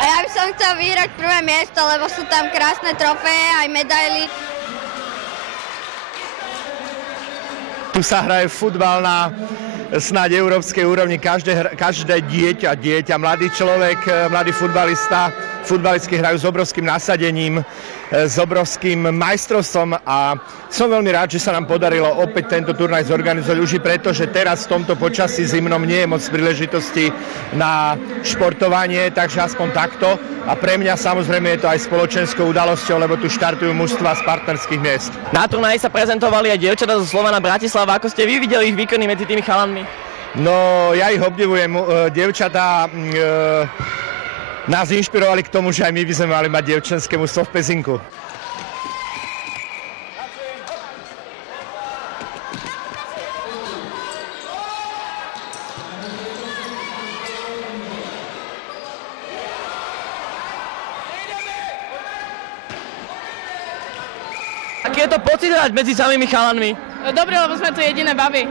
A ja by som chcel vyhrať prvé miesto, lebo sú tam krásne trofeje aj medaily. Tu sa hraje futbal na snáď európskej úrovni. Každé dieťa, mladý človek, mladý futbalistky hrajú s obrovským nasadením, s obrovským majstrovstvom a som veľmi rád, že sa nám podarilo opäť tento turnaj zorganizovať už i preto, že teraz v tomto počasí zimnom nie je moc príležitosti na športovanie, takže aspoň takto. A pre mňa samozrejme je to aj spoločenskou udalosťou, lebo tu štartujú mužstvá z partnerských miest. Na turnaji sa prezentovali aj dievčatá zo Slovana Bratislava. Ako ste vy videli ich výkony medzi tými chalanmi? No, ja ich obdivujem. Dievčatá nás inšpirovali k tomu, že aj my by sme mali mať dievčenské mužstvo v Pezinku. Aký je to pocit hrať medzi samými chalanmi? Dobre, lebo sme tu jediné baby.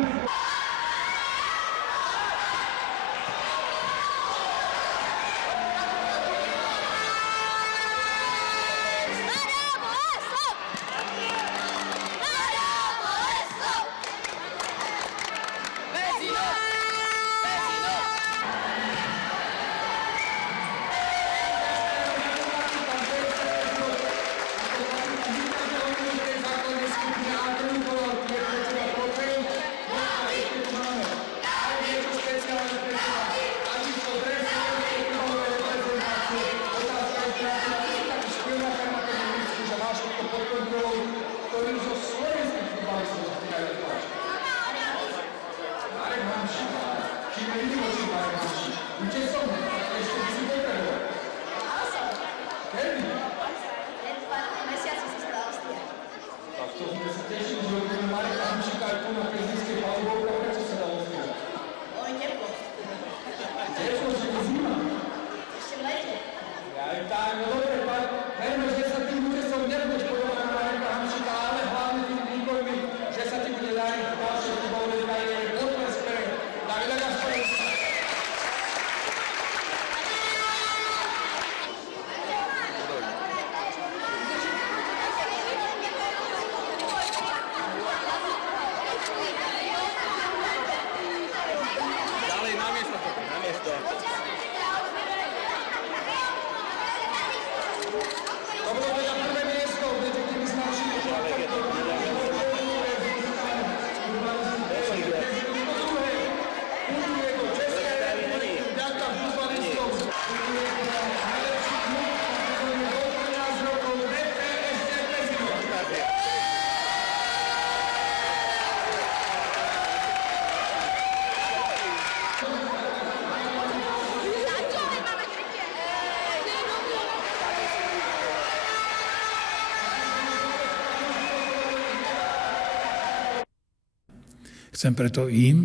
Chcem preto im